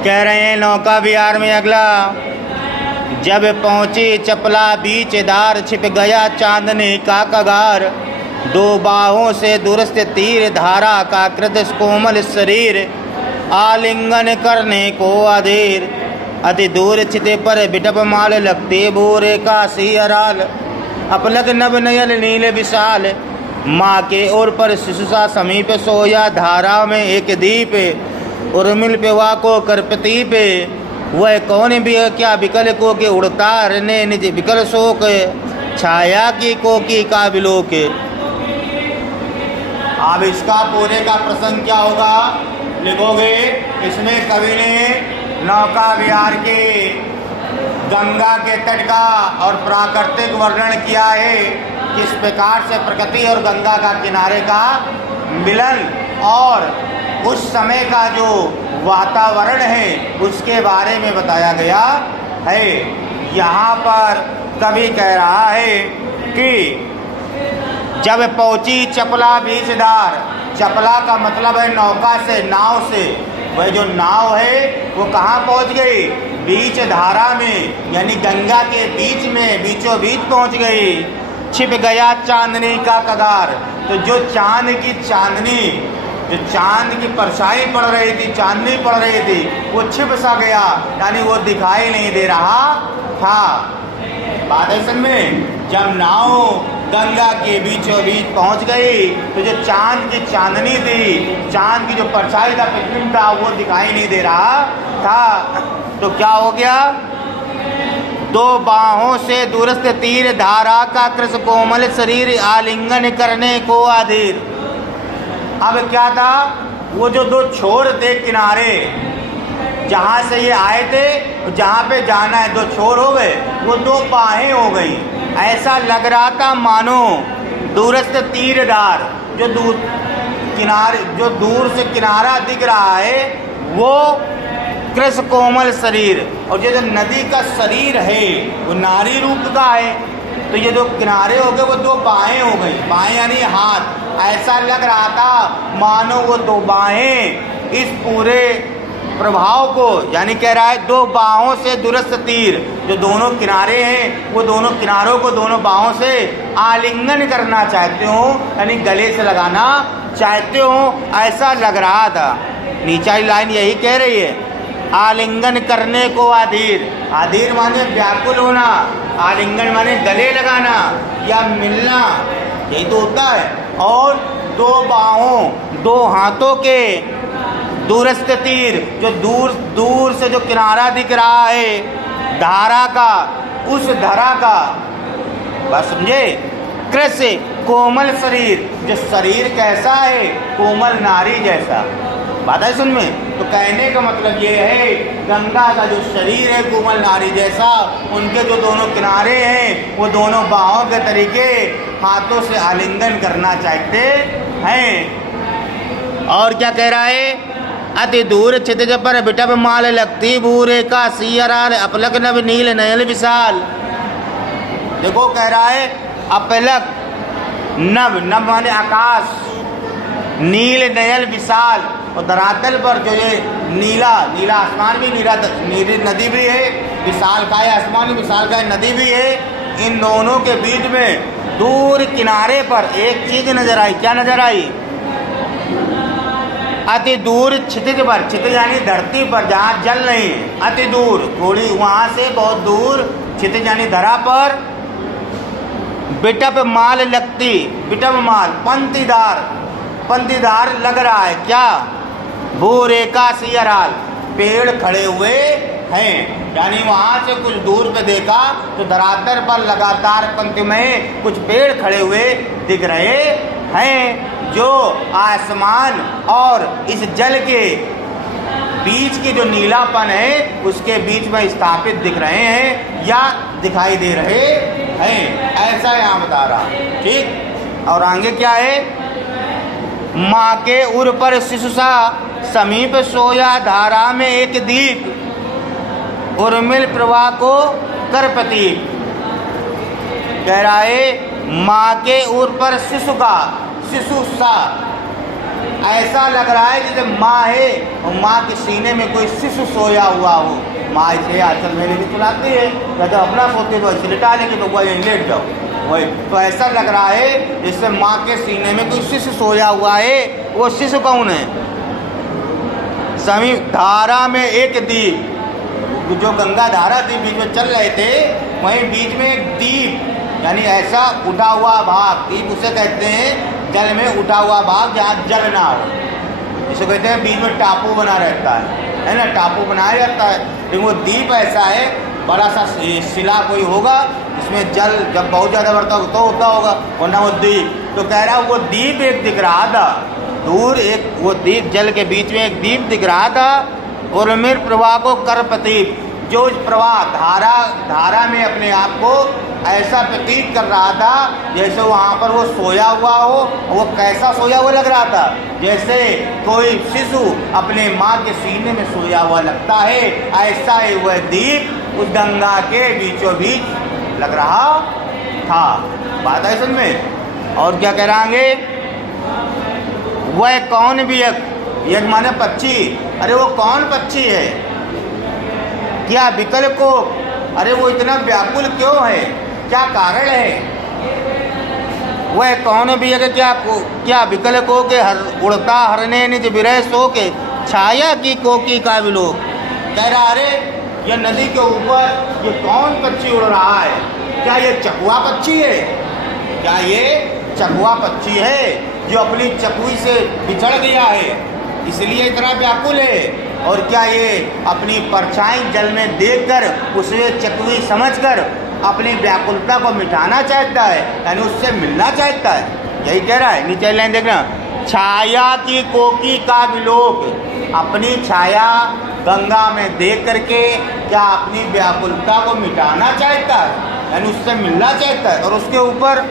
कह रहे हैं नौका विहार में अगला, जब पहुँची चपला बीच दार, छिप गया चांदनी का कगार। दो बाहों से दुरस्त तीर, धारा का कृत कोमल शरीर, आलिंगन करने को अधीर। अति दूर छिते पर बिटप माल, लगते बोरे का सी अराल। अपलक नभ नयल नील विशाल, माँ के ओर पर शिशु सा समीप सोया। धारा में एक दीप, उर्मिल पेवा को करपति पे। वह कौन भी क्या विकल को के उड़ता रहने निज विकल शोक, छाया की कोकी का विलोक। अब इसका पूरे का प्रसंग क्या होगा लिखोगे। इसमें कवि ने नौका विहार के गंगा के तट का और प्राकृतिक वर्णन किया है, किस प्रकार से प्रकृति और गंगा का किनारे का मिलन और उस समय का जो वातावरण है उसके बारे में बताया गया है। यहाँ पर कवि कह रहा है कि जब पहुँची चपला बीचदार, चपला का मतलब है नौका से, नाव से। वह जो नाव है वो कहाँ पहुँच गई, बीच धारा में, यानी गंगा के बीच में, बीचों बीच पहुँच गई। छिप गया चांदनी का कगार, तो जो चांद की चांदनी, जो चांद की परछाई पड़ रही थी, चांदनी पड़ रही थी, वो छिप सा गया, यानी वो दिखाई नहीं दे रहा था। बात है में जब नाव गंगा के बीचों बीच पहुंच गई तो जो चांद की चांदनी थी, चांद की जो परछाई था, प्रतिबिंब था, वो दिखाई नहीं दे रहा था। तो क्या हो गया, दो बाहों से दूरस्थ तीर, धारा का कृष कोमल शरीर, आलिंगन करने को अधीर। अब क्या था, वो जो दो छोर थे किनारे, जहाँ से ये आए थे जहाँ पे जाना है, दो छोर हो गए, वो दो बाहें हो गई। ऐसा लग रहा था मानो दूरस्थ तीरदार, जो दूर किनारे, जो दूर से किनारा दिख रहा है वो कृष कोमल शरीर, और ये जो नदी का शरीर है वो नारी रूप का है। तो ये जो किनारे हो गए वो दो बाहें हो गई, बाहें यानी हाथ। ऐसा लग रहा था मानो वो दो बाहें इस पूरे प्रभाव को, यानी कह रहा है दो बाहों से दुरस्त तीर, जो दोनों किनारे हैं वो दोनों किनारों को दोनों बाहों से आलिंगन करना चाहते हो, यानी गले से लगाना चाहते हो, ऐसा लग रहा था। नीचे वाली लाइन यही कह रही है, आलिंगन करने को अधीर। अधीर माने व्याकुल होना, आलिंगन माने गले लगाना या मिलना, यही तो होता है। और दो बाहों, दो हाथों के दूरस्थ तीर, जो दूर दूर से जो किनारा दिख रहा है धारा का, उस धारा का, बस समझे, कृष कोमल शरीर, जो शरीर कैसा है, कोमल नारी जैसा। बात है सुन में। तो कहने का मतलब ये है गंगा का जो शरीर है कोमल नारी जैसा, उनके जो दोनों किनारे हैं वो दोनों बाहों के तरीके हाथों से आलिंगन करना चाहते हैं। और क्या कह रहा है, अति दूर क्षितिज पर बिटप माल, लगती बूरे का सियराल, अपलक नभ नील नयल विशाल। देखो कह रहा है अपलक नभ, नभ माने आकाश, नील नयल विशाल, और धरातल पर जो ये नीला, नीला आसमान भी, नीली नदी भी है, विशाल का है आसमान भी, विशाल का है नदी भी है। इन दोनों के बीच में दूर किनारे पर एक चीज नजर आई। क्या नजर आई, अति दूर क्षितिज पर, क्षितिज यानी धरती पर जहाँ जल नहीं है, अति दूर, थोड़ी वहाँ से बहुत दूर, क्षितिज यानी धरा पर, बिटप माल लगती, बिटप माल पंक्तिदार, पंक्तिदार लग रहा है। क्या, भूरे का सियराल, पेड़ खड़े हुए हैं, यानी वहाँ से कुछ दूर पे देखा तो धरातल पर लगातार पंक्ति में कुछ पेड़ खड़े हुए दिख रहे हैं, जो आसमान और इस जल के बीच की जो नीलापन है उसके बीच में स्थापित दिख रहे हैं या दिखाई दे रहे हैं, ऐसा यहाँ बता रहा। ठीक, और आगे क्या है, माँ के उर पर शिशु सा समीप सोया, धारा में एक दीप, उर्मिल प्रवाह को कर प्रतीक। कह रहा है माँ के उर पर शिशु का, शिशु सा, ऐसा लग रहा है जैसे माँ है और माँ के सीने में कोई शिशु सोया हुआ हो। माँ इसे आंचल में लेके सुलाती है, जब अपना सोते तो ऐसे लिटा लेंगे तो वही लेट जाओ वही। तो ऐसा लग रहा है जैसे माँ के सीने में कोई शिशु सोया हुआ है। वो शिशु कौन है? समीप धारा में एक दीप, जो गंगा धारा थी बीच में चल रहे थे, वहीं बीच में एक दीप, यानी ऐसा उठा हुआ भाग, दीप उसे कहते हैं जल में उठा हुआ भाग जहाँ जल ना हो, इसे कहते हैं। बीच में टापू बना रहता है ना, टापू बनाया जाता है। लेकिन वो दीप ऐसा है, बड़ा सा शिला कोई होगा इसमें जल जब बहुत ज़्यादा बढ़ता हो तो होता होगा, वरना वो दीप। तो कह रहा वो दीप एक दिख रहा था दूर, एक वो दीप जल के बीच में एक दीप दिख रहा था। और मेर प्रवाह को कर प्रतीप, जो इस प्रवाह धारा में अपने आप को ऐसा प्रतीत कर रहा था जैसे वहाँ पर वो सोया हुआ हो। वो कैसा सोया हुआ लग रहा था? जैसे कोई शिशु अपने माँ के सीने में सोया हुआ लगता है, ऐसा ही वह दीप उस गंगा के बीचों बीच लग रहा था। बात है समझ में? और क्या कह रहे? वह कौन भी एक माने पक्षी, अरे वो कौन पक्षी है? क्या विकल को, अरे वो इतना व्याकुल क्यों है? क्या कारण है? वह कौन भी है क्या विकल को के उड़ता हरने निज विरह सो के छाया की कोकी का विलोक। कह रहा अरे ये नदी के ऊपर ये कौन पक्षी उड़ रहा है? क्या ये चकवा पक्षी है? क्या ये चकवा पक्षी है जो अपनी चकवी से बिछड़ गया है इसलिए इतना व्याकुल है? और क्या ये अपनी परछाई जल में देखकर उसे चकवी समझकर अपनी व्याकुलता को मिटाना चाहता है, यानी उससे मिलना चाहता है? यही कह रहा है। नीचे लाइन देखना, छाया की कोकी का विलोक, अपनी छाया गंगा में देख करके क्या अपनी व्याकुलता को मिटाना चाहता है, यानी उससे मिलना चाहता है। और उसके ऊपर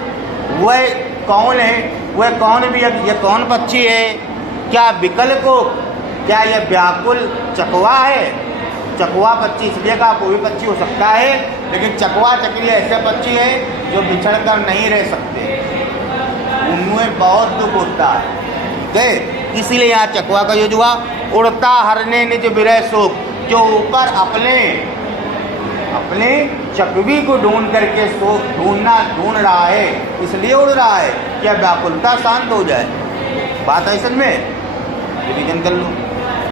वह कौन है? वह कौन भी ये कौन पक्षी है? क्या विकल को, क्या यह व्याकुल चकवा है? चकवा पक्षी इसलिए का कोई पक्षी हो सकता है, लेकिन चकवा चकली ऐसे पक्षी है जो बिछड़ कर नहीं रह सकते, उनमें बहुत दुख होता है। ठीक, इसीलिए यहाँ चकवा का यूज हुआ। उड़ता हरने निज विरह शोक, जो ऊपर अपने चकवी को ढूंढ करके ढूंढ रहा है, इसलिए उड़ रहा है कि व्याकुलता शांत हो जाए। बात है समझ में? रिवीजन कर लो।